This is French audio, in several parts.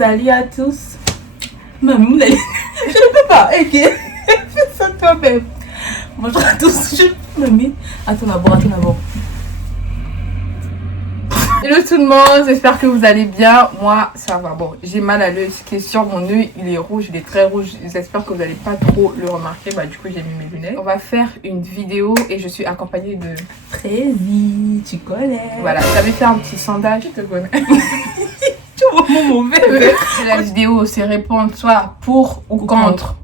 Salut à tous. Maman, je ne peux pas. Ok. Fais ça toi-même. Bonjour à tous. Mamie, attends d'abord. Hello tout le monde, j'espère que vous allez bien. Moi, ça va. Bon, j'ai mal à l'œil. Ce qui est sûr, mon œil, il est rouge, il est très rouge. J'espère que vous n'allez pas trop le remarquer. Bah, du coup, j'ai mis mes lunettes. On va faire une vidéo et je suis accompagnée de Prési. Tu connais. Voilà, j'avais fait un petit sondage. Je te connais. Tu vois mon mauvais. La vidéo, c'est répondre soit pour ou contre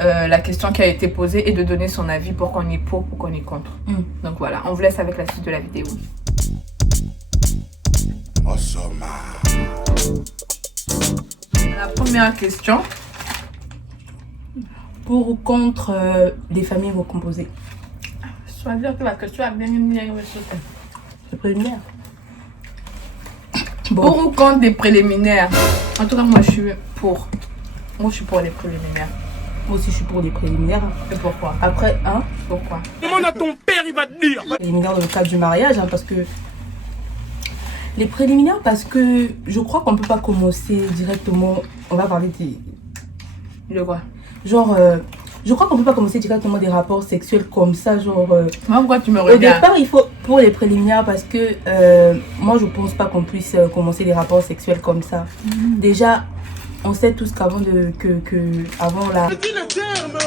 la question qui a été posée et de donner son avis pour qu'on est pour ou qu'on est contre. Donc voilà, on vous laisse avec la suite de la vidéo. La première question. Pour ou contre les familles recomposées? Choisir que la question a bien une les préliminaires. Bon. Pour ou contre des préliminaires? En tout cas, moi je suis pour. Moi je suis pour les préliminaires. Moi aussi je suis pour les préliminaires. Et pourquoi? Après, hein? Pourquoi? Demande à ton père, il va te dire. Préliminaires dans le cadre du mariage, hein, parce que les préliminaires, parce que je crois qu'on ne peut pas commencer directement. On va parler de quoi? Genre, je crois qu'on ne peut pas commencer directement des rapports sexuels comme ça. Genre, moi, pourquoi tu me regardes? Au départ, il faut pour les préliminaires parce que moi, je ne pense pas qu'on puisse commencer des rapports sexuels comme ça. Déjà, on sait tous qu'avant avant la. Dis le terme.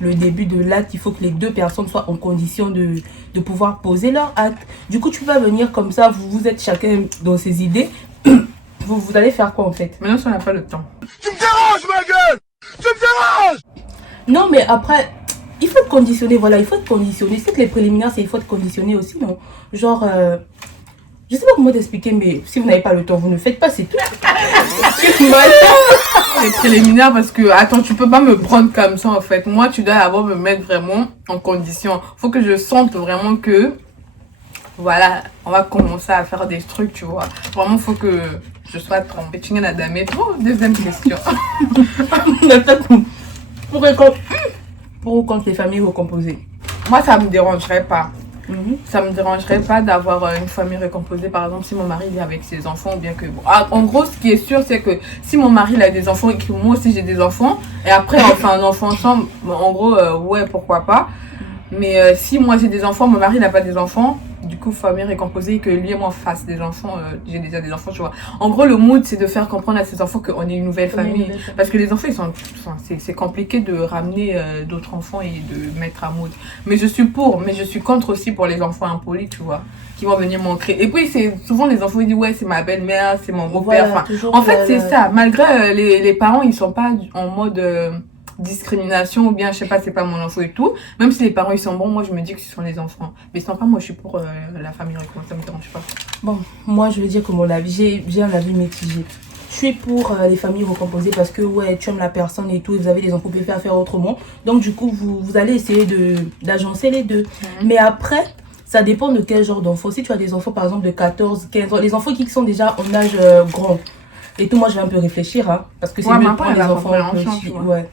Le début de l'acte, il faut que les deux personnes soient en condition de pouvoir poser leur acte. Du coup, tu peux pas venir comme ça, vous êtes chacun dans ses idées. Vous allez faire quoi en fait? Maintenant, si on n'a pas le temps. Tu me déranges, ma gueule! Tu me déranges! Non, mais après, il faut te conditionner, voilà, il faut te conditionner. C'est que les préliminaires, c'est il faut te conditionner aussi, non? Genre, je sais pas comment t'expliquer, mais si vous n'avez pas le temps, vous ne faites pas, c'est tout. Les préliminaires, parce que, attends, tu peux pas me prendre comme ça en fait. Moi, tu dois d'abord me mettre vraiment en condition. Faut que je sente vraiment que, voilà, on va commencer à faire des trucs, tu vois. Vraiment, faut que je sois trompée. Tu n'as jamais. Oh, deuxième question. Pour ou contre les familles recomposées? Moi, ça me dérangerait pas. Ça me dérangerait pas d'avoir une famille recomposée, par exemple si mon mari vit avec ses enfants ou bien que bon. Ah, en gros, ce qui est sûr, c'est que si mon mari il a des enfants et que moi aussi j'ai des enfants et après on fait un enfant ensemble, en gros ouais, pourquoi pas. Mais si moi j'ai des enfants, mon mari n'a pas des enfants, du coup famille recomposée et que lui et moi fasse des enfants, j'ai déjà des enfants, tu vois. En gros, le mood c'est de faire comprendre à ses enfants qu'on est une nouvelle famille, parce que les enfants ils sont, c'est compliqué de ramener d'autres enfants et de mettre à mood. Mais je suis pour, mais je suis contre aussi pour les enfants impolis, tu vois, qui vont venir manquer. Et puis c'est souvent les enfants ils disent ouais c'est ma belle-mère, c'est mon beau-père. Voilà, enfin, en fait c'est ça. Malgré les parents ils sont pas en mode discrimination ou bien je sais pas, c'est pas mon enfant et tout, même si les parents ils sont bons, moi je me dis que ce sont les enfants, mais sinon pas, moi je suis pour la famille recomposée, ça me dérange pas. Bon, moi je veux dire que mon avis, j'ai un avis mitigé. Je suis pour les familles recomposées parce que ouais, tu aimes la personne et tout, et vous avez des enfants, vous pouvez faire autrement, donc du coup vous allez essayer d'agencer les deux. Mais après ça dépend de quel genre d'enfant. Si tu as des enfants par exemple de 14, 15 ans, les enfants qui sont déjà en âge grand et tout, moi je vais un peu réfléchir, hein, parce que c'est mieux de prendre les enfants petits. Ouais,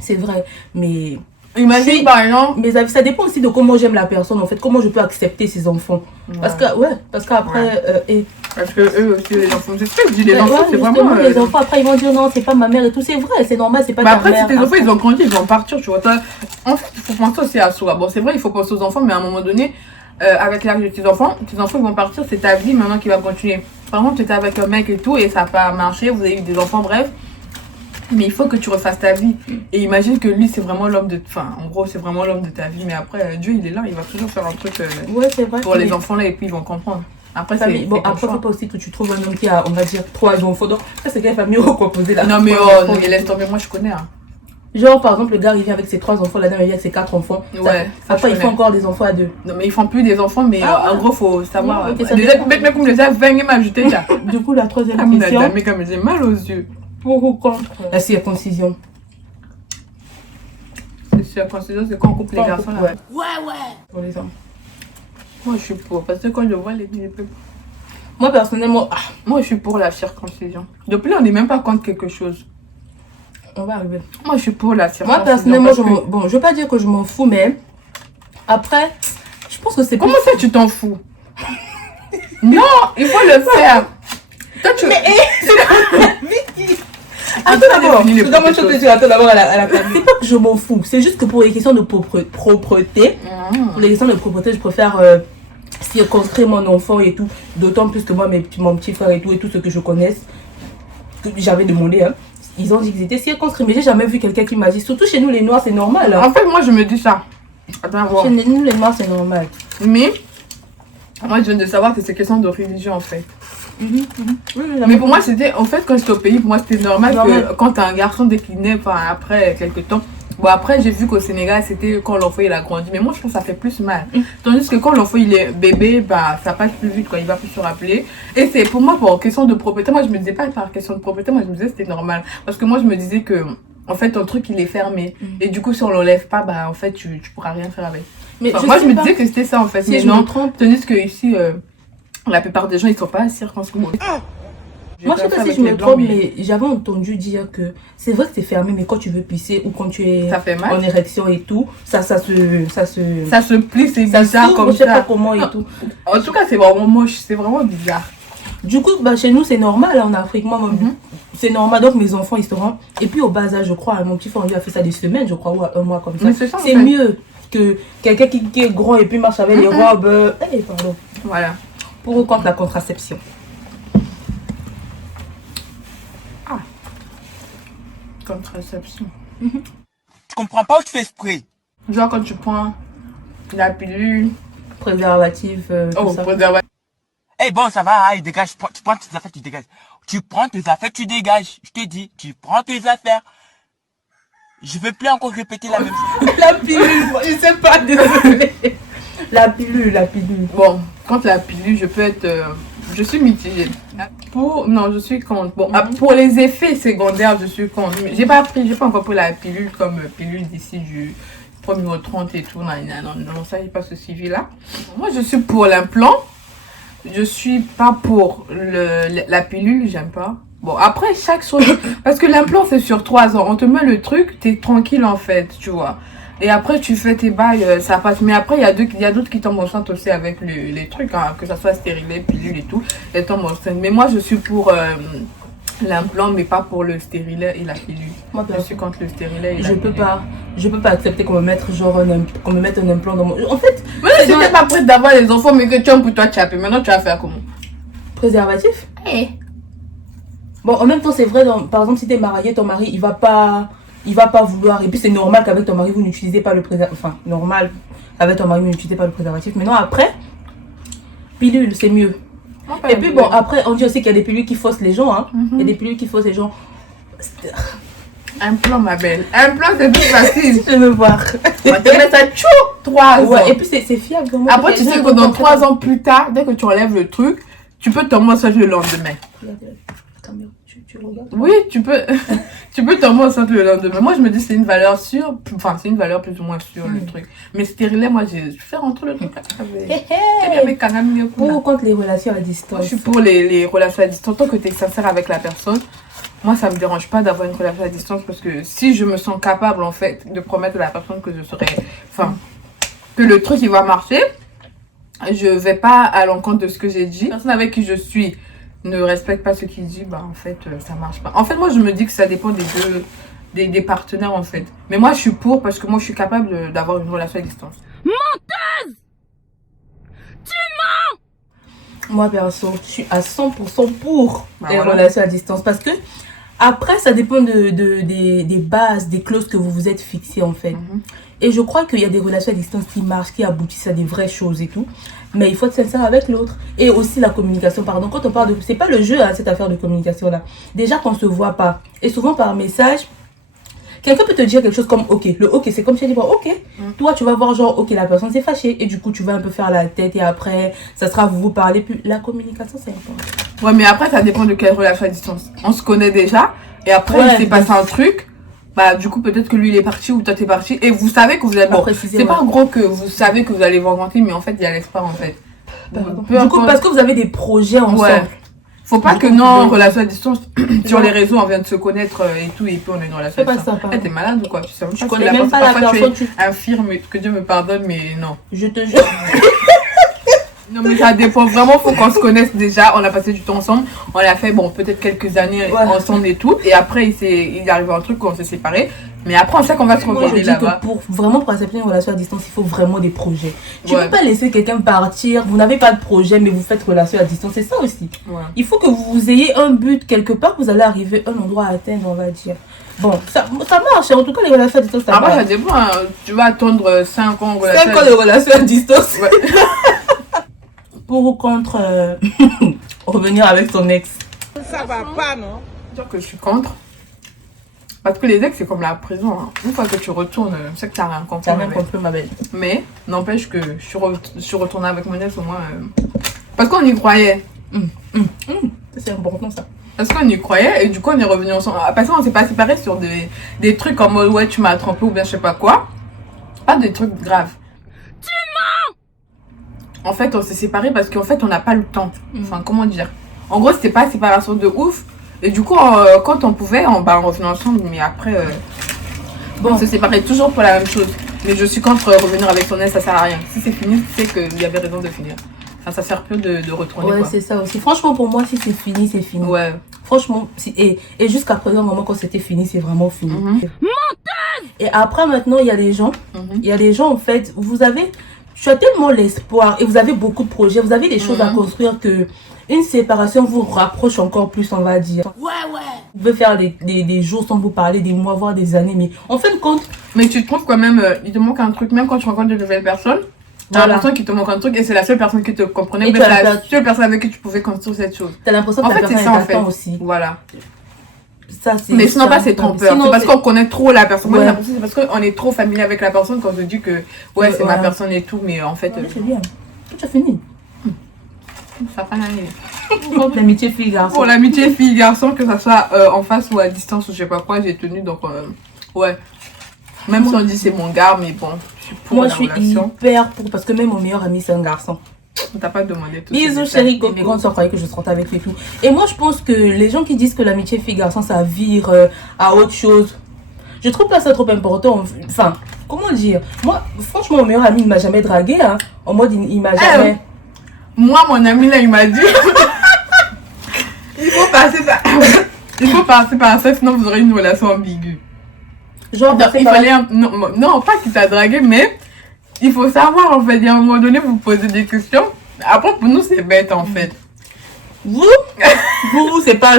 c'est vrai, mais imagine par exemple, mais ça dépend aussi de comment j'aime la personne en fait, comment je peux accepter ses enfants. Parce qu'après parce que eux aussi les enfants, c'est ce que je dis, les enfants c'est vraiment les enfants après ils vont dire non c'est pas ma mère et tout, c'est vrai, c'est normal, c'est pas bah ta après mère. si tes enfants ils ont grandi, ils vont partir, tu vois. En fait il faut penser aussi à soi. Bon c'est vrai il faut penser aux enfants, mais à un moment donné avec l'âge de tes enfants ils vont partir, c'est ta vie maintenant qui va continuer. Par exemple tu étais avec un mec et tout et ça n'a pas marché, vous avez eu des enfants, bref. Mais il faut que tu refasses ta vie. Et imagine que lui, c'est vraiment l'homme de... Enfin, en gros, c'est vraiment l'homme de ta vie. Mais après, Dieu, il est là. Il va toujours faire un truc ouais, c'est vrai, pour les enfants là. Et puis, ils vont comprendre. Après, c'est bon, après, faut pas aussi que tu trouves un homme qui a, on va dire, 3 enfants. Donc, ça, c'est quelle famille recomposée là? Non, mais laisse tomber. Moi, je connais. Hein. Genre, par exemple, le gars, il vient avec ses 3 enfants. La dame, elle vient avec ses 4 enfants. Ouais. Après, il faut encore des enfants à 2. Non, mais ils font plus des enfants. Mais en gros, faut savoir... Okay, déjà, mais comme déjà, 20 m'ajouter là. Du coup, la troisième question... Mais comme j'ai mal aux yeux. Pour ou contre la circoncision? La circoncision, c'est quand on coupe les garçons là. Ouais. Pour les hommes. Moi, je suis pour. Parce que quand je vois les moi, personnellement... moi, je suis pour la circoncision. Depuis là, on n'est même pas contre quelque chose. On va arriver. Moi, je suis pour la circoncision. Moi, personnellement, bon, je veux pas dire que je m'en fous, mais... Après, je pense que c'est... Comment ça, tu t'en fous? Non, il faut le faire. Toi, tu... Attends d'abord, comment je te dis, attends d'abord à la famille. C'est pas que je m'en fous, c'est juste que pour les questions de propreté, pour les questions de propreté, je préfère circonscrire mon enfant et tout. D'autant plus que moi, mon petit frère et tout ceux que je connaisse, que j'avais demandé, hein, ils ont dit qu'ils étaient circonscrits. Mais j'ai jamais vu quelqu'un qui m'a dit, surtout chez nous les noirs, c'est normal. Hein. En fait, moi, je me dis ça. Attends, voir. Chez nous les noirs, c'est normal. Mais, moi, je viens de savoir que c'est question de religion, en fait. Oui, Mais pour moi, c'était, en fait, quand j'étais au pays, pour moi, c'était normal que quand t'as un garçon décliné, enfin, après quelques temps. Bon, après, j'ai vu qu'au Sénégal, c'était quand l'enfant il a grandi. Mais moi, je pense que ça fait plus mal. Tandis que quand l'enfant il est bébé, bah, ça passe plus vite, quoi. Il va plus se rappeler. Et c'est pour moi, pour question de propriété, moi, je me disais pas par question de propriété, moi, je me disais c'était normal. Parce que moi, je me disais que, en fait, ton truc, il est fermé. Et du coup, si on l'enlève pas, bah, en fait, tu pourras rien faire avec. Mais enfin, moi, je me disais que c'était ça, en fait. Si mais je non, me trompe. tandis que ici, la plupart des gens, ils sont pas circonscrits. Moi, je sais pas si je me trompe, mais j'avais entendu dire que c'est vrai que c'est fermé, mais quand tu veux pisser ou quand tu es ça fait mal. En érection et tout, ça se plie, c'est bizarre comme ça. Je sais pas comment et tout. En tout cas, c'est vraiment moche, c'est vraiment bizarre. Du coup, bah, chez nous, c'est normal en Afrique. Moi, c'est normal. Donc, mes enfants, ils seront. Et puis, au bas âge, je crois, mon petit frère, lui a fait ça des semaines, je crois, ou un mois comme ça. C'est mieux que quelqu'un qui est grand et puis marche avec les robes. Pardon. Voilà. Pour ou contre la contraception. Contraception. Tu comprends pas ou tu fais exprès? Genre quand tu prends la pilule. Préservatif. Préservatif. Eh bon, ça va, allez, dégage. Tu prends tes affaires, tu dégages. Tu prends tes affaires, tu dégages. Je te dis, tu prends tes affaires. Je veux plus encore répéter la même chose. La pilule, je sais pas, désolé. La pilule. Bon, contre la pilule, je peux être... je suis mitigée. Non, je suis contre. Bon, pour les effets secondaires, je suis contre. J'ai pas encore pris la pilule comme pilule d'ici du 1er au 30 et tout. Non, ça, j'ai pas ce suivi-là. Moi, je suis pour l'implant. Je suis pas pour la pilule, j'aime pas. Bon, après, chaque chose... Parce que l'implant, c'est sur 3 ans. On te met le truc, t'es tranquille, en fait, tu vois. Et après, tu fais tes bails, ça passe. Mais après, il y a d'autres qui tombent enceintes aussi avec les trucs, hein, que ça soit stérilé, pilule et tout. Elles tombent enceintes. Mais moi, je suis pour l'implant, mais pas pour le stérilet et la pilule. Moi, je suis contre le stérilet et la pilule. Je peux pas accepter qu'on me mette un implant dans mon... En fait... Mais si t'es pas prête d'avoir les enfants, mais que tu as pour toi, tu as payé. Maintenant, tu vas faire comment? Préservatif? Bon, en même temps, c'est vrai, par exemple, si t'es marié, ton mari, il va pas vouloir. Et puis c'est normal qu'avec ton mari vous n'utilisez pas le préservatif. Enfin, normal, avec ton mari vous n'utilisez pas le préservatif. Mais non, après, pilule, c'est mieux. Et puis bon, après, on dit aussi qu'il y a des pilules qui faussent les gens. Hein. Il y a des pilules qui faussent les gens. Un plan, ma belle. Un plan, c'est plus facile. Je veux voir. On va te mettre ça 3 ans. Et puis c'est fiable. Vraiment. Après, tu sais que dans 3 ans plus tard, dès que tu enlèves le truc, tu peux tomber enceinte le lendemain. Tu regardes? Oui, tu peux tomber enceinte le lendemain. Moi, je me dis c'est une valeur sûre. Enfin, c'est une valeur plus ou moins sûre, le truc. Mais stérilet, moi, je fais rentrer le truc. Pour ou contre les relations à distance? Moi, je suis pour les relations à distance. Tant que tu es sincère avec la personne, moi, ça me dérange pas d'avoir une relation à distance parce que si je me sens capable, en fait, de promettre à la personne que je serai... Enfin, que le truc, il va marcher, je vais pas à l'encontre de ce que j'ai dit. La personne avec qui je suis ne respecte pas ce qu'il dit, bah en fait ça marche pas. En fait moi je me dis que ça dépend des partenaires en fait. Mais moi je suis pour parce que moi je suis capable d'avoir une relation à distance. Menteuse! Tu mens! Moi perso, je suis à 100% pour les relations à distance parce que après ça dépend des bases, des clauses que vous vous êtes fixées en fait. Et je crois qu'il y a des relations à distance qui marchent, qui aboutissent à des vraies choses et tout. Mais il faut être sincère avec l'autre. Et aussi la communication, pardon. Quand on parle de... C'est pas le jeu, hein, cette affaire de communication-là. Déjà qu'on se voit pas. Et souvent par message, quelqu'un peut te dire quelque chose comme ok. Le ok, c'est comme si tu dis bon, ok. Toi, tu vas voir genre ok, la personne s'est fâchée. Et du coup, tu vas un peu faire la tête. Et après, ça sera vous parler. Puis la communication, c'est important. Ouais, mais après, ça dépend de quelle relation à distance. On se connaît déjà. Et après, il s'est passé un truc. Bah, du coup, peut-être que lui, il est parti ou toi, t'es parti. Et vous savez que vous allez... Bon, c'est pas gros que vous savez que vous allez vous rencontrer, mais en fait, il y a l'espoir, en fait. Du coup, parce que vous avez des projets ensemble. Ouais. Faut pas que non, relation à distance, sur les réseaux, on vient de se connaître et tout, et puis on est une relation à distance. C'est pas ça, t'es malade ou quoi? Tu sais je connais même pas la personne. Tu infirme, que Dieu me pardonne, mais non. Je te jure. Non, mais ça dépend vraiment, faut qu'on se connaisse déjà. On a passé du temps ensemble. On a fait, bon, peut-être quelques années ensemble et tout. Et après, il est arrivé un truc où on s'est séparés. Mais après, on sait qu'on va se rejoindre là-bas. Pour accepter une relation à distance, il faut vraiment des projets. Tu ne peux pas laisser quelqu'un partir. Vous n'avez pas de projet, mais vous faites relation à distance. C'est ça aussi. Il faut que vous ayez un but quelque part. Vous allez arriver à un endroit à atteindre, on va dire. Bon, ça marche. En tout cas, les relations à distance, ça marche. Ça dépend. Hein. Tu vas attendre 5 ans. 5 ans de relation à distance. Ouais. Pour ou contre revenir avec son ex? Ça va pas, non? Dire que je suis contre. Parce que les ex, c'est comme la prison. Hein. Une fois que tu retournes, c'est que tu n'as rien compris. Tu n'as rien compris, ma belle. Mais, n'empêche que je suis retournée avec mon ex au moins. Parce qu'on y croyait. C'est important, ça. Parce qu'on y croyait et du coup, on est revenu ensemble. Parce qu'on s'est pas séparés sur des trucs en mode ouais, tu m'as trompé ou bien je sais pas quoi. Pas des trucs graves. En fait, on s'est séparés parce qu'en fait, on n'a pas le temps. Enfin, comment dire? En gros, c'était pas une séparation de ouf. Et du coup, quand on pouvait, on revenait ensemble. Mais après, on se séparait toujours pour la même chose. Mais je suis contre revenir avec son ex, ça sert à rien. Si c'est fini, c'est qu'il y avait raison de finir. Enfin, ça sert plus de retourner. Ouais, c'est ça aussi. Franchement, pour moi, si c'est fini, c'est fini. Ouais. Franchement, et jusqu'à présent, au moment quand c'était fini, c'est vraiment fini. Et après, maintenant, il y a des gens. Il y a des gens, en fait, tu as tellement l'espoir et vous avez beaucoup de projets, vous avez des choses à construire que une séparation vous rapproche encore plus, on va dire. Ouais. Vous pouvez faire des jours sans vous parler, des mois, voire des années, mais en fin de compte... Mais tu trouves quand même, il te manque un truc, même quand tu rencontres de nouvelles personnes, t'as l'impression qu'il te manque un truc et c'est la seule personne qui te comprenait, mais c'est la seule personne avec qui tu pouvais construire cette chose. T'as l'impression que la personne est attend aussi. Voilà. Ça, mais sinon pas c'est trompeur, c'est parce qu'on connaît trop la personne. Moi j'ai l'impression c'est parce qu'on est trop familier avec la personne qu'on se dit que ouais c'est ma personne et tout, mais en fait... c'est bien, tout a fini. Ça pas l'année. Pour l'amitié fille-garçon. Pour l'amitié fille-garçon, que ça soit en face ou à distance ou je sais pas quoi, j'ai tenu donc ouais. Même si on dit c'est mon gars, mais bon, je suis pour la relation. Moi je suis hyper pour, parce que même mon meilleur ami c'est un garçon. On t'a pas demandé tout. Bisous chérie, mes grandes soeurs croyaient que je sortais avec les tout. Et moi je pense que les gens qui disent que l'amitié fille-garçon ça vire à autre chose, je trouve pas ça trop important. Enfin, comment dire? Moi, franchement, mon meilleur ami il m'a jamais dragué, hein. En mode il m'a jamais... Moi, mon ami là, il m'a dit il faut passer par ça, sinon vous aurez une relation ambiguë. Genre, il fallait non, pas qu'il t'a dragué, mais il faut savoir en fait. Il y a un moment donné, vous posez des questions. Après, pour nous, c'est bête en fait. Vous, c'est pas,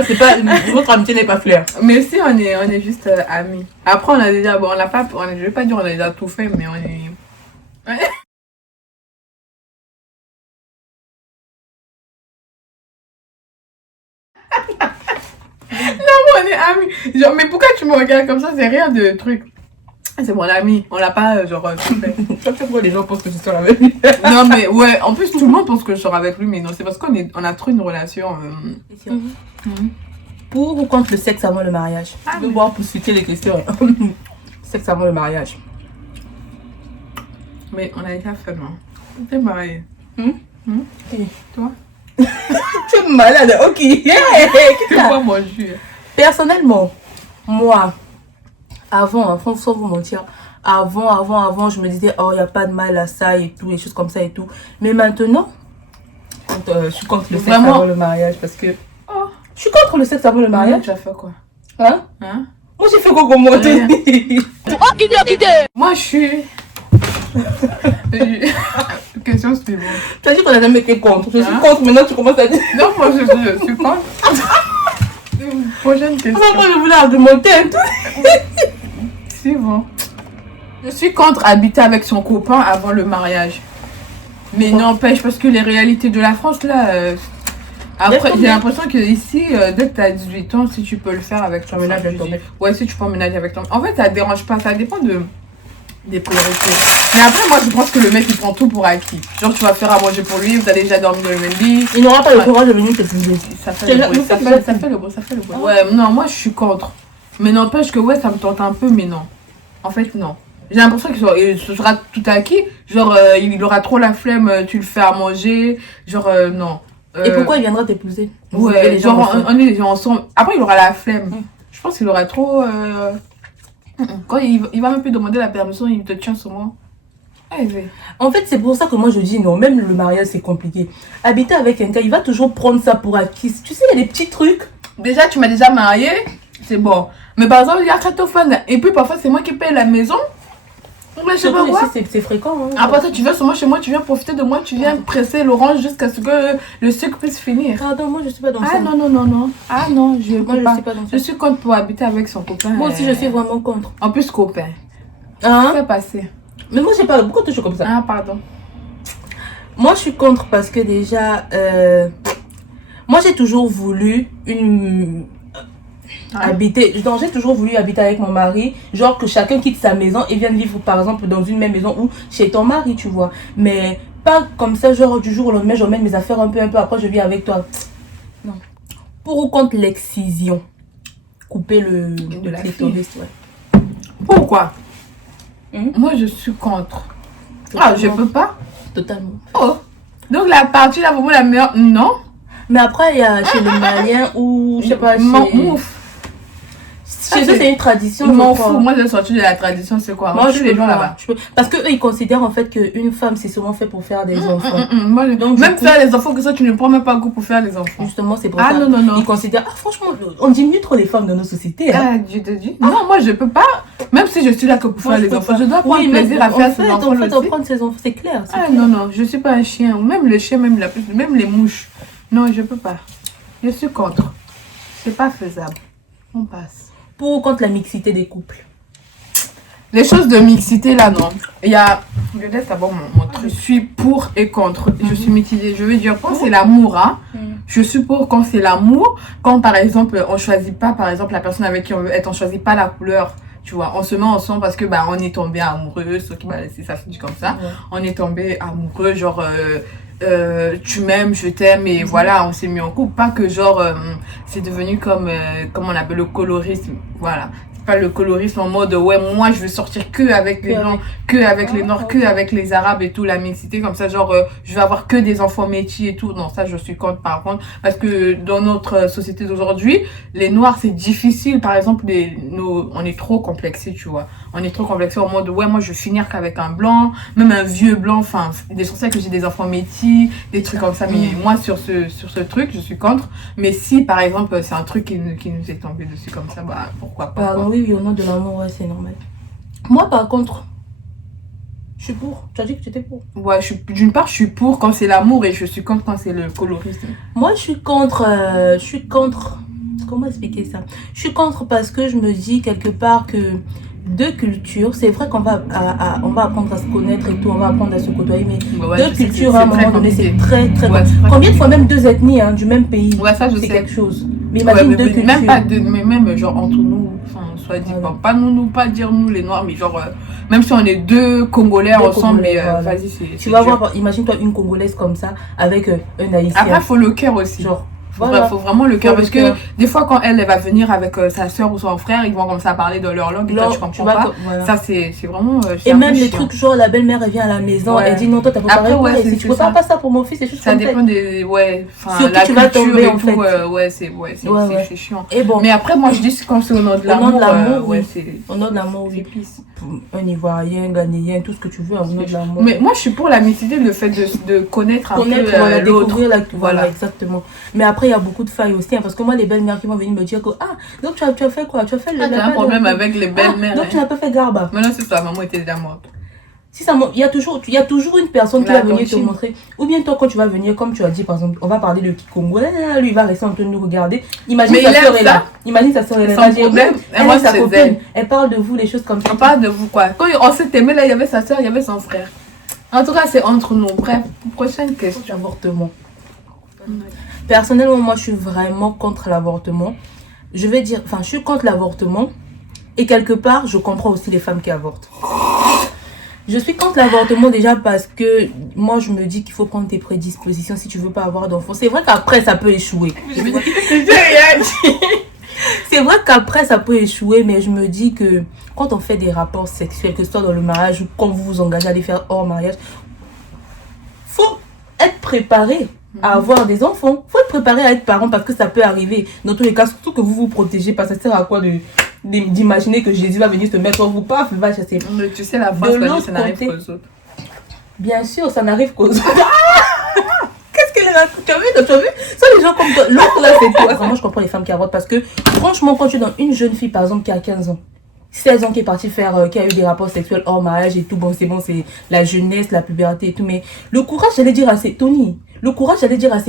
votre amitié n'est pas claire. Mais si, on est juste amis. Après, on a déjà, bon, je vais pas dire on a déjà tout fait, mais on est. Non, on est amis. Genre, mais pourquoi tu me regardes comme ça? C'est rien de truc. C'est mon ami. On l'a pas, genre, tout fait. Ça fait pourquoi les gens pensent que je sors avec lui? Non, mais ouais, en plus, tout le monde pense que je sors avec lui, mais non, c'est parce on a trop une relation. Pour ou contre le sexe avant le mariage? Je vais voir pour citer les questions. Sexe avant le mariage. Mais on a déjà fait, non? T'es marié. Toi? Tu es malade, ok. Pourquoi moi je suis? Personnellement, moi, avant, sans vous mentir, avant, je me disais, oh, il n'y a pas de mal à ça et tout, et choses comme ça et tout. Mais maintenant, je suis contre le sexe avant le mariage parce que... Je suis contre le sexe avant le mariage. Tu as fait quoi? Hein? Moi, j'ai fait quoi comme moi? Moi, je suis... Question suivante. Tu as dit qu'on n'a jamais été contre. Je suis contre, maintenant tu commences à dire... Non, moi je suis contre. Prochaine question. Moi je voulais argumenter un tout. Suivant. Je suis contre habiter avec son copain avant le mariage. Mais n'empêche, parce que les réalités de la France là... Après, j'ai l'impression que ici, dès que tu as 18 ans, si tu peux le faire avec ton ménage avec ton mec. Ouais, si tu peux emménager avec ton... En fait, ça dérange pas, ça dépend des priorités. Mais après, moi, je pense que le mec, il prend tout pour acquis. Genre, tu vas faire à manger pour lui, vous allez déjà dormir dans le même lit. Il n'aura pas le courage de venir te fouiller. Ça fait le bruit, ça fait le bruit. Ouais, non, moi, je suis contre. Mais n'empêche que, ouais, ça me tente un peu, mais non. En fait, non. J'ai l'impression qu'il sera tout acquis. Genre, il aura trop la flemme, tu le fais à manger. Genre, non. Et pourquoi il viendra t'épouser? Ouais, genre, on est ensemble. Après, il aura la flemme. Je pense qu'il aura trop... Quand il va même plus demander la permission, il te tient sur moi. En fait, c'est pour ça que moi je dis non, même le mariage c'est compliqué. Habiter avec quelqu'un, il va toujours prendre ça pour acquis. Tu sais, il y a des petits trucs. Déjà, tu m'as déjà marié, c'est bon. Mais par exemple, il y a Katophane. Et puis parfois, c'est moi qui paye la maison. Mais je sais pas quoi. C'est fréquent. Hein. Après ça, tu viens seulement chez moi, tu viens profiter de moi, tu viens presser l'orange jusqu'à ce que le sucre puisse finir. Pardon, moi je suis pas dans ça. Ah non. Ah non, je moi, peux pas. suis pas dans ça. Je suis contre pour habiter avec son copain. Moi aussi, je suis vraiment contre. En plus, copain. Hein? Qu'est-ce passé? Mais moi, j'ai pas. Pourquoi tu es comme ça? Ah, pardon. Moi, je suis contre parce que déjà, moi, j'ai toujours voulu habiter. Donc, j'ai toujours voulu habiter avec mon mari. Genre que chacun quitte sa maison et vienne vivre, par exemple, dans une même maison ou chez ton mari, tu vois. Mais pas comme ça, genre du jour au lendemain, j'emmène mes affaires un peu, après je vis avec toi. Non. Pour ou contre l'excision? Couper de la clitoris, fille. Ouais. Pourquoi? Moi, je suis contre. Totalement. Ah, je peux pas. Totalement. Oh. Donc, la partie là, vraiment la meilleure. Non. Mais après, il y a chez les Maliens ou, je sais pas, Mouf. Chez eux, c'est une tradition. Je m'en fous. Moi, j'ai sorti de la tradition, c'est quoi? Moi, je les peux gens pas. là-bas. Parce qu'eux, ils considèrent en fait qu'une femme, c'est souvent fait pour faire des enfants. Moi, Donc, même du coup, faire les enfants, que ça, tu ne prends même pas goût pour faire les enfants. justement, c'est pour Ah, ça. non. Ils considèrent, franchement, on diminue trop les femmes dans nos sociétés. Hein. Ah, je te dis. Non, moi, je peux pas. Même si je suis là que pour faire les enfants, je dois prendre plaisir à faire ces enfants aussi. prendre ses enfants, c'est clair. Ah, non, je suis pas un chien. Même le chien, même les mouches. Non, je peux pas. Je suis contre. C'est pas faisable. On passe. Pour ou contre la mixité des couples? Les choses de mixité là, non. Il y a. Je laisse d'abord mon truc. Je suis pour et contre. Je suis mitigée. Je veux dire, quand c'est l'amour, hein, je suis pour quand c'est l'amour. Quand par exemple, on choisit pas, par exemple, la personne avec qui on veut être, on choisit pas la couleur. Tu vois, on se met ensemble parce que bah on est tombé amoureux. Sauf que bah, ça se dit comme ça. Ouais. On est tombé amoureux, genre. Tu m'aimes, je t'aime et voilà, on s'est mis en couple. Pas que genre c'est devenu comme on appelle le colorisme. Voilà, c'est pas le colorisme en mode ouais, moi je veux sortir que avec les blancs, que avec les noirs, que avec les arabes et tout, la mixité comme ça, genre je vais avoir que des enfants métis et tout. Non, ça je suis contre par contre, parce que dans notre société d'aujourd'hui, les noirs c'est difficile. Par exemple, on est trop complexés, tu vois. On est trop complexé en mode ouais, moi je veux finir qu'avec un blanc, même un vieux blanc. Enfin, il est censé que j'ai des enfants métis, des trucs comme ça. Mais moi sur ce truc, je suis contre. Mais si par exemple c'est un truc qui nous est tombé dessus comme ça, bah pourquoi pas. Pardon, oui, au nom de l'amour, ouais, c'est normal. Moi, par contre, je suis pour. Tu as dit que tu étais pour. Ouais, d'une part, je suis pour quand c'est l'amour et je suis contre quand c'est le colorisme. Moi, je suis contre. Comment expliquer ça? Je suis contre parce que je me dis quelque part que deux cultures, c'est vrai qu'on va apprendre à se connaître et tout, on va apprendre à se côtoyer, mais ouais, deux cultures à un moment donné, c'est très ouais, combien de fois même deux ethnies hein, du même pays, ouais, ça, c'est quelque chose. Mais imagine deux cultures. Même pas deux, mais même genre entre nous, enfin, soit dit, pas nous, pas dire nous les noirs, mais genre, même si on est deux Congolais ensemble, mais vas-y, c'est. Tu vas voir, imagine-toi une Congolaise comme ça avec un Haïtien. Après, il faut le cœur aussi. Genre. Faut vraiment le cœur parce que des fois quand elle va venir avec sa soeur ou son frère, ils vont commencer à parler de leur langue et toi tu comprends pas. Voilà. Ça c'est vraiment et même les trucs genre la belle-mère elle vient à la maison, elle dit non toi t'as préparé quoi et si tu prépares pas ça pour mon fils et choses ça comme dépend des enfin la culture vas tomber, et en tout fait. c'est chiant. Et bon, mais après moi je dis quand c'est au nom de l'amour ouais c'est au nom de l'amour oui. Un Ivoirien, un Ghanéen, tout ce que tu veux au nom de l'amour. Mais moi je suis pour la mixité, le fait de connaître un peu l'autre. Voilà exactement. Mais après il y a beaucoup de failles aussi parce que moi les belles-mères qui vont venir me dire que donc tu as fait quoi, tu as fait le un problème avec les belles-mères. Donc tu n'as pas fait garba. Maintenant c'est ça, maman était déjà morte. Si ça, il y a toujours une personne qui va venir te montrer. Ou bien toi, quand tu vas venir, comme tu as dit, par exemple, on va parler de Kikongo. Lui, il va rester en train de nous regarder. Imagine sa soeur est là. Imagine sa soeur est là. Elle est sa copine. Elle parle de vous, les choses comme ça. On parle de vous, quoi. Quand on s'est aimé, là, il y avait sa soeur, il y avait son frère. En tout cas, c'est entre nous. Bref, prochaine question. Avortement. Personnellement, moi, je suis vraiment contre l'avortement. Je vais dire, enfin, je suis contre l'avortement. Et quelque part, je comprends aussi les femmes qui avortent. Je suis contre l'avortement déjà parce que moi je me dis qu'il faut prendre tes prédispositions si tu veux pas avoir d'enfant. C'est vrai qu'après ça peut échouer. C'est vrai qu'après ça peut échouer, mais je me dis que quand on fait des rapports sexuels, que ce soit dans le mariage ou quand vous vous engagez à les faire hors mariage, faut être préparé à avoir des enfants. Faut être préparé à être parent parce que ça peut arriver. Dans tous les cas, surtout que vous vous protégez pas, ça sert à quoi d'imaginer que Jésus va venir se mettre en vous, paf, va chasser. Mais tu sais, la France, ça n'arrive qu'aux autres. Bien sûr, ça n'arrive qu'aux autres. Qu'est-ce qu'elle a? Tu as vu? Ça, les gens comme toi. L'autre là, c'est toi. Moi, je comprends les femmes qui avortent parce que, franchement, quand tu es dans une jeune fille, par exemple, qui a 15 ans, 16 ans, qui est partie faire, qui a eu des rapports sexuels hors mariage et tout, bon, c'est la jeunesse, la puberté et tout, mais le courage, j'allais dire à ses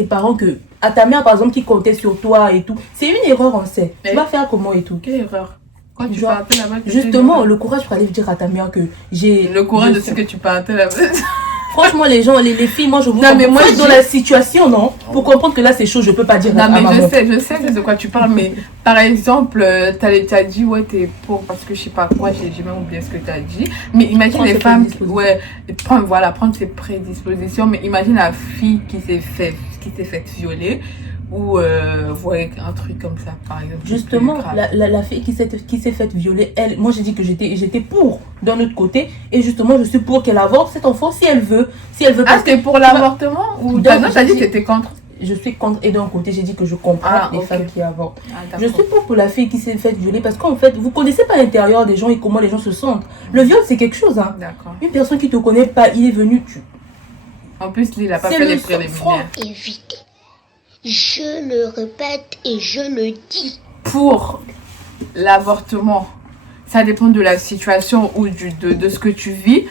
parents que, à ta mère, par exemple, qui comptait sur toi et tout, c'est une erreur, on sait. Tu vas faire comment et tout? Quelle erreur? Quand tu Genre, partais là-bas, justement, le courage pour aller dire à ta mère que j'ai... le courage de ce que tu partais là-bas. Franchement, les gens, les filles, moi, je vous Non, mais moi, dans la situation, non? Pour comprendre que là, c'est chaud, je peux pas dire non, à mais maman. je sais de quoi tu parles, mais par exemple, t'as dit, ouais, t'es pour, parce que je sais pas quoi, j'ai même oublié ce que t'as dit. Mais imagine Prendre les ses femmes, prédispositions. ouais, prendre ses prédispositions, mais imagine la fille qui s'est faite violer, ou, ouais, un truc comme ça, par exemple. Justement, Plus grave. la fille qui s'est faite violer, elle, moi j'ai dit que j'étais pour d'un autre côté, et justement je suis pour qu'elle avorte cet enfant si elle veut. Ah, parce que t'es pour l'avortement? Ou Donc, t'as dit j'ai que t'étais contre? je suis contre, et d'un côté j'ai dit que je comprends les ok. femmes qui avortent. Ah, Je d'accord. suis pour la fille qui s'est faite violer, parce qu'en fait, vous connaissez pas l'intérieur des gens et comment les gens se sentent. Le viol c'est quelque chose, hein. D'accord. Une personne qui te connaît pas, il est venu, En plus, lui, il a pas C'est fait le les sang préliminaires. Éviter. Je le répète et je le dis. Pour l'avortement, ça dépend de la situation ou de ce que tu vis.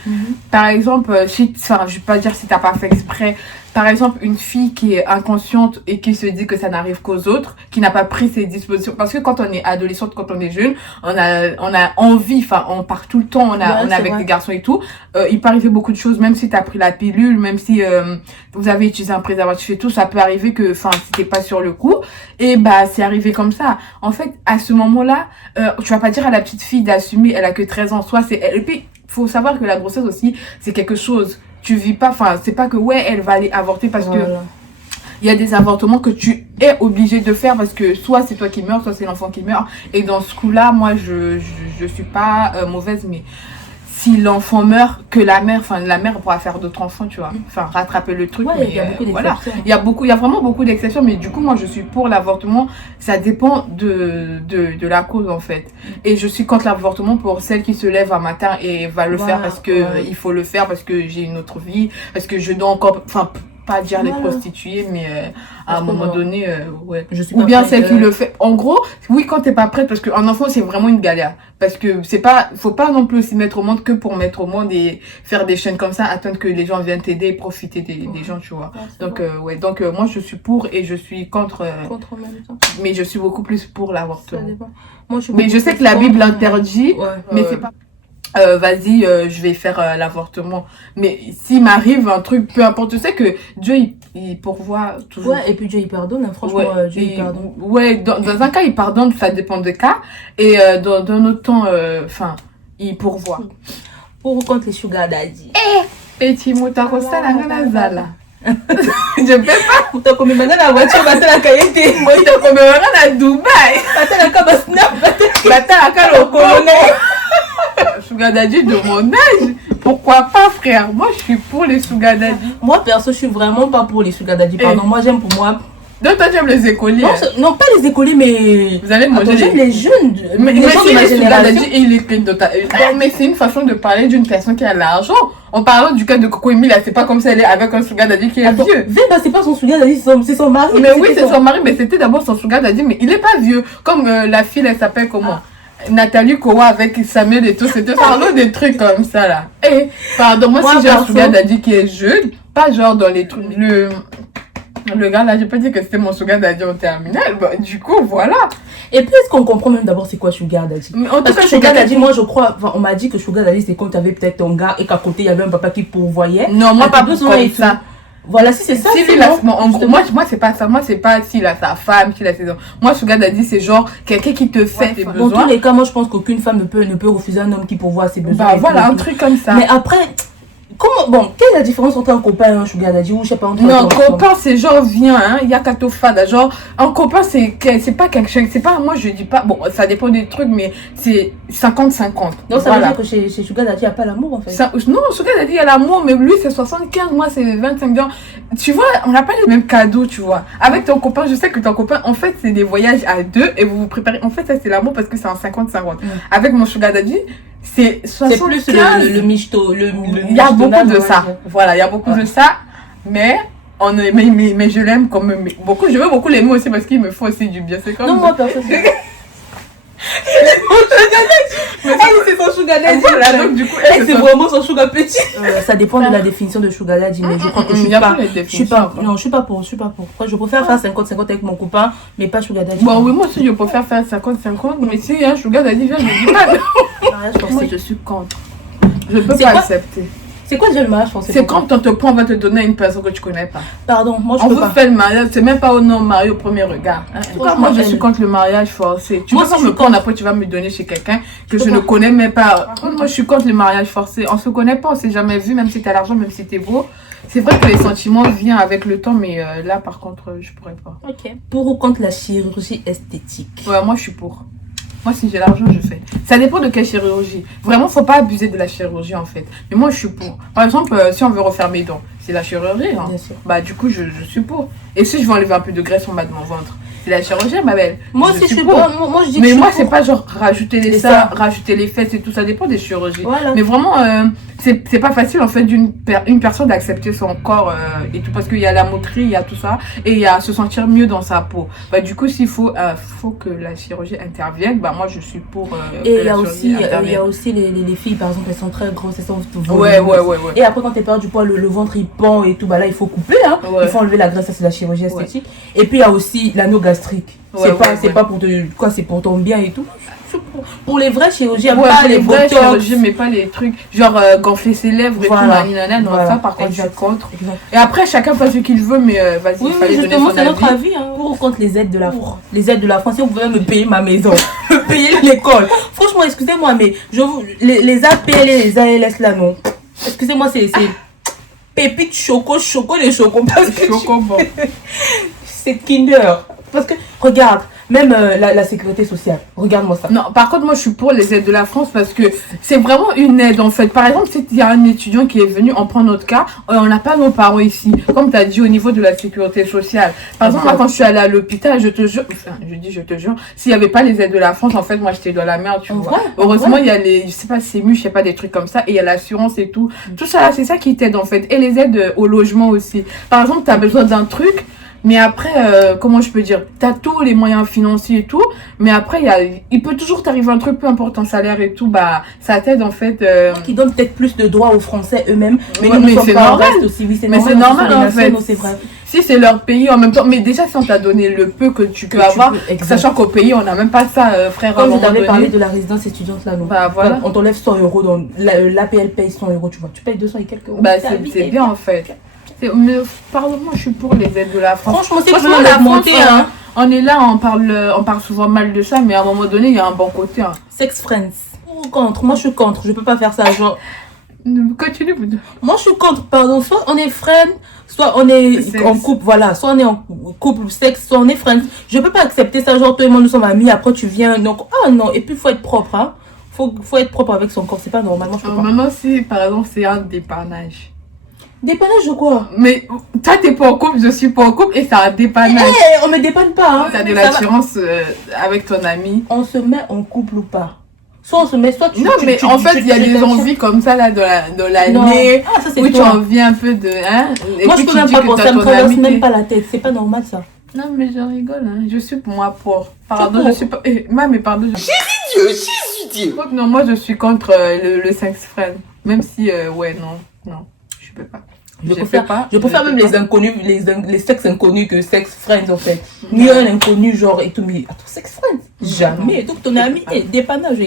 Par exemple, enfin, je vais pas dire si t'as pas fait exprès. Par exemple, une fille qui est inconsciente et qui se dit que ça n'arrive qu'aux autres, qui n'a pas pris ses dispositions. Parce que quand on est adolescente, quand on est jeune, on a envie, enfin, on part tout le temps, on est avec des garçons et tout. Il peut arriver beaucoup de choses, même si t'as pris la pilule, même si vous avez utilisé un préservatif et tout, ça peut arriver que, enfin, c'était pas sur le coup. Et bah, c'est arrivé comme ça. En fait, à ce moment-là, tu vas pas dire à la petite fille d'assumer, elle a que 13 ans, soit c'est elle. Et puis, faut savoir que la grossesse aussi, c'est quelque chose. Tu vis pas, enfin, c'est pas que, ouais, elle va aller avorter parce que il y a des avortements que tu es obligé de faire parce que soit c'est toi qui meurs, soit c'est l'enfant qui meurt. Et dans ce coup-là, moi, je suis pas mauvaise, mais si l'enfant meurt, que la mère pourra faire d'autres enfants, tu vois. Enfin, rattraper le truc. Ouais, mais il y a beaucoup voilà. d'exceptions. Il y a vraiment beaucoup d'exceptions, mais du coup, moi, je suis pour l'avortement. Ça dépend de la cause, en fait. Et je suis contre l'avortement pour celle qui se lève un matin et va le faire parce que il faut le faire, parce que j'ai une autre vie, parce que je dois encore, enfin, pas dire les prostituées, mais à un moment donné, ouais. Ou bien celle qui le fait. En gros, oui, quand t'es pas prête, parce qu'un enfant, c'est vraiment une galère. Parce que c'est pas, faut pas non plus aussi mettre au monde que pour mettre au monde et faire des chaînes comme ça, attendre que les gens viennent t'aider et profiter des gens, tu vois. Donc, ouais, donc moi, je suis pour et je suis contre, Contre en même temps. mais je suis beaucoup plus pour l'avortement. Ça dépend. Moi, Mais je sais que la Bible l'interdit, mais c'est pas. pas. Vas-y, je vais faire l'avortement. Mais s'il m'arrive un truc, peu importe, tu sais que Dieu, il pourvoit toujours. Ouais, et puis Dieu, il pardonne, hein, franchement, Ouais, Dieu, il pardonne. ouais, dans un cas, il pardonne, ça dépend des cas. Et dans un autre temps, enfin, il pourvoit. Pour ou contre les sugar daddy? Petit moutarosa, la nanazala. Je peux pas. T'as combien maintenant la voiture, bata la kayete? Moi, je te promets à Dubaï. Bata la kabasna, Bata à colonel. Sugar daddy de mon âge. Pourquoi pas, frère? Moi, je suis pour les sugar daddy. Moi, perso, je suis vraiment pas pour les sugar daddy. Pardon, moi, j'aime pour moi. Donc, toi, tu aimes les écoliers. Non, non, pas les écoliers, mais. Vous allez manger J'aime les jeunes. Mais les gens de ma les sugar génération. daddy et il écrit dans ta... Non, mais c'est une façon de parler d'une personne qui a l'argent. En parlant du cas de Coco Emile, là, c'est pas comme si elle est avec un sugar daddy qui est Attends, vieux. Veba, c'est pas son sugar daddy, c'est son mari. Mais oui, c'est son mari, mais c'était d'abord son sugar daddy, mais il est pas vieux. Comme la fille, elle s'appelle comment? Nathalie Kowa avec Samuel et tout, c'était parlons des trucs comme ça là. Et pardon, moi si j'ai un sugar daddy qui est jeune, pas genre dans les trucs, le gars là, j'ai pas dit que c'était mon sugar daddy en terminale, bah, du coup voilà. Et puis est-ce qu'on comprend même d'abord c'est quoi sugar daddy? Mais en tout Parce cas, que sugar daddy, moi je crois, enfin, on m'a dit que sugar daddy c'est quand tu avais peut-être ton gars et qu'à côté il y avait un papa qui pourvoyait. Non, moi À pas tes besoin besoins de et ça. tout. Voilà, si c'est ça, Si c'est il a, bon. en gros, moi c'est pas ça, moi c'est pas s'il a sa femme, s'il a ses enfants. Moi sugar daddy c'est genre quelqu'un qui te fait tes Dans besoins. tous les cas, moi je pense qu'aucune femme ne peut refuser un homme qui pourvoit ses besoins. Bah et voilà, tout. un truc comme ça. Mais après, comment, bon, quelle est la différence entre un copain et un sugar daddy ou je sais pas entre Non, un copain, c'est genre, viens, hein, il y a Katofada. Genre, un copain, c'est pas quelque chose, c'est pas, moi je dis pas, bon, ça dépend des trucs, mais c'est 50-50. Donc ça Voilà. veut dire que chez sugar daddy il n'y a pas l'amour en fait. Non, Sugar Daddy, il y a l'amour, mais lui c'est 75, moi c'est 25 ans. Tu vois, on n'a pas les mêmes cadeaux, tu vois. Avec ton copain, je sais que ton copain, en fait, c'est des voyages à deux et vous vous préparez. En fait, ça c'est l'amour parce que c'est un 50-50. Avec mon Sugar Daddy, C'est plus 75. le michto, Il y a beaucoup de ça. Voilà, il y a beaucoup de ça. Mais, mais je l'aime comme beaucoup. Je veux beaucoup l'aimer aussi parce qu'il me faut aussi du bien. C'est comme. Non, moi, personne. C'est son sugar daddy. Voilà, donc du coup, C'est vraiment son sugar petit. Ça dépend de la définition de sugar daddy, mais je crois que je suis pas. Non, je suis pas pour. Je préfère faire 50-50 avec mon copain, mais pas sugar daddy. Bon, oui, moi aussi, je préfère faire 50-50, mais si un sugar daddy vient, je dis pas non. Moi, je suis contre. Je peux pas accepter. C'est quoi déjà le mariage français? C'est quand on te prend, on va te donner à une personne que tu connais pas. Pardon, moi je on peux vous pas. fait le mariage, c'est même pas au nom marié au premier regard. En tout cas, moi je suis contre le mariage forcé. Tu moi vas pas me prendre après, tu vas me donner chez quelqu'un que je ne connais même pas. Moi je suis contre le mariage forcé. On se connaît pas, on s'est jamais vu, même si t'as l'argent, même si t'es beau. C'est vrai que les sentiments viennent avec le temps, mais là par contre, je pourrais pas. Ok. Pour ou contre la chirurgie esthétique? Ouais, moi je suis pour. Moi, si j'ai l'argent, je fais. Ça dépend de quelle chirurgie. Vraiment, faut pas abuser de la chirurgie, en fait. Mais moi, je suis pour. Par exemple, si on veut refaire mes dents, c'est la chirurgie. Hein. Bien sûr. Bah, du coup, je suis pour. Et si je veux enlever un peu de graisse en bas de mon ventre, c'est la chirurgie, ma belle. Moi aussi, je suis pour. Moi, je dis mais que moi, c'est pas genre rajouter les seins, rajouter les fesses et tout. Ça dépend des chirurgies. Voilà. Mais vraiment, c'est pas facile, en fait, une personne d'accepter son corps et tout. Parce qu'il y a la moquerie, il y a tout ça. Et il y a se sentir mieux dans sa peau. Bah, du coup, s'il faut que la chirurgie intervienne, bah, moi, je suis pour. Et il y a aussi les filles, par exemple, elles sont très grosses, elles sont ouais. Et après, quand tu perds du poids, le ventre il pend et tout, bah là, il faut couper, hein. Ouais. Il faut enlever la graisse, ça c'est la chirurgie esthétique. Ouais. Et puis, il y a aussi l'anneau gastrique. C'est pas pour c'est pour ton bien et tout. Pour les vraies chirurgies, pas les vraies chirurgies, mais pas les trucs genre gonfler ses lèvres et tout, non, ça par contre je suis contre. Et après chacun fait ce qu'il veut, mais vas-y, oui, justement c'est notre avis, hein. Pour ou contre les aides de la France. Les aides de la France, si vous pouvez me payer ma maison, me payer l'école. Franchement, excusez-moi, mais les APL et les ALS là, non. Excusez-moi, c'est pépites choco les chocos. C'est Kinder. Parce que, regarde, même la sécurité sociale, regarde-moi ça. Non, par contre, moi, je suis pour les aides de la France parce que c'est vraiment une aide, en fait. Par exemple, s'il y a un étudiant qui est venu, on prend notre cas, on n'a pas nos parents ici. Comme tu as dit au niveau de la sécurité sociale. Par exemple, moi, quand je suis allée à l'hôpital, je te jure, s'il n'y avait pas les aides de la France, en fait, moi, j'étais dans la merde, tu vois. Heureusement, il y a les, je sais pas, c'est je sais pas, des trucs comme ça, et il y a l'assurance et tout. Tout ça, c'est ça qui t'aide, en fait. Et les aides au logement aussi. Par exemple, tu as besoin d'un truc. Mais après, comment je peux dire, t'as tous les moyens financiers et tout, mais après, il peut toujours t'arriver un truc, peu importe ton salaire et tout, bah, ça t'aide en fait. Qui donne peut-être plus de droits aux Français eux-mêmes, mais c'est normal. Aussi. Oui, mais c'est normal en fait. C'est vrai. Si c'est leur pays en même temps, mais déjà si on t'a donné le peu que tu peux avoir, sachant qu'au pays on n'a même pas ça, frère. Comme je t'avais parlé de la résidence étudiante là, non. Bah voilà. On t'enlève 100 €, dans l'APL paye 100 €, tu vois. Tu payes 200 et quelques euros. Bah c'est bien en fait. Mais pardon, moi je suis pour les aides de la France. Franchement, c'est vraiment la montée, hein. On est là, on parle souvent mal de ça, mais à un moment donné, il y a un bon côté. Hein. Sex friends. Contre, moi je suis contre, je peux pas faire ça, genre. Continue. Moi je suis contre, pardon. Soit on est friends, soit on est en couple, voilà. Soit on est en couple, sexe, soit on est friends. Je peux pas accepter ça, genre toi et moi nous sommes amis, après tu viens, donc, non. Et puis faut être propre, hein. Faut être propre avec son corps, c'est pas normal, moi je peux pas. Maintenant, si par exemple c'est un dépannage. Dépannage ou quoi? Mais toi t'es pas en couple, je suis pas en couple et c'est un dépannage. On me dépanne pas, hein. T'as de l'assurance avec ton ami. On se met en couple ou pas? Soit on se met, soit tu... Non, mais en fait, il y a des envies comme ça, là, dans l'année, où tu as envie un peu de... Hein, moi, je peux même pas penser, ça me traverse même pas la tête. C'est pas normal, ça. Non, mais je rigole, hein. Je suis pour moi pour... Pardon, je suis pas... mais pardon. Jésus Dieu. Non, moi, je suis contre le sex friend. Même si, non, je peux pas. Je préfère même les inconnus, les sex inconnus que sex friends en fait. Ni un inconnu genre et tout, mais attends, sex friends, jamais. Donc ton ami est dépannage.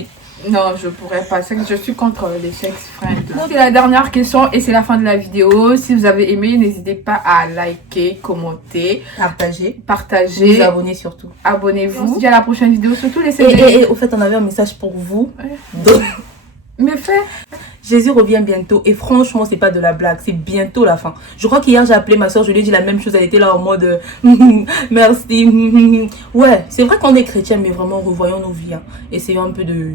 Non, je pourrais pas. Je suis contre les sex friends. C'est la dernière question et c'est la fin de la vidéo. Si vous avez aimé, n'hésitez pas à liker, commenter, partager. Vous abonner surtout. Abonnez-vous. À la prochaine vidéo, surtout laissez et au fait, on avait un message pour vous. Ouais. Donc... Mais fais. Jésus revient bientôt et franchement c'est pas de la blague, c'est bientôt la fin. Je crois qu'hier j'ai appelé ma soeur, je lui ai dit la même chose, elle était là en mode merci. Ouais, c'est vrai qu'on est chrétien mais vraiment revoyons nos vies, hein. Essayons un peu de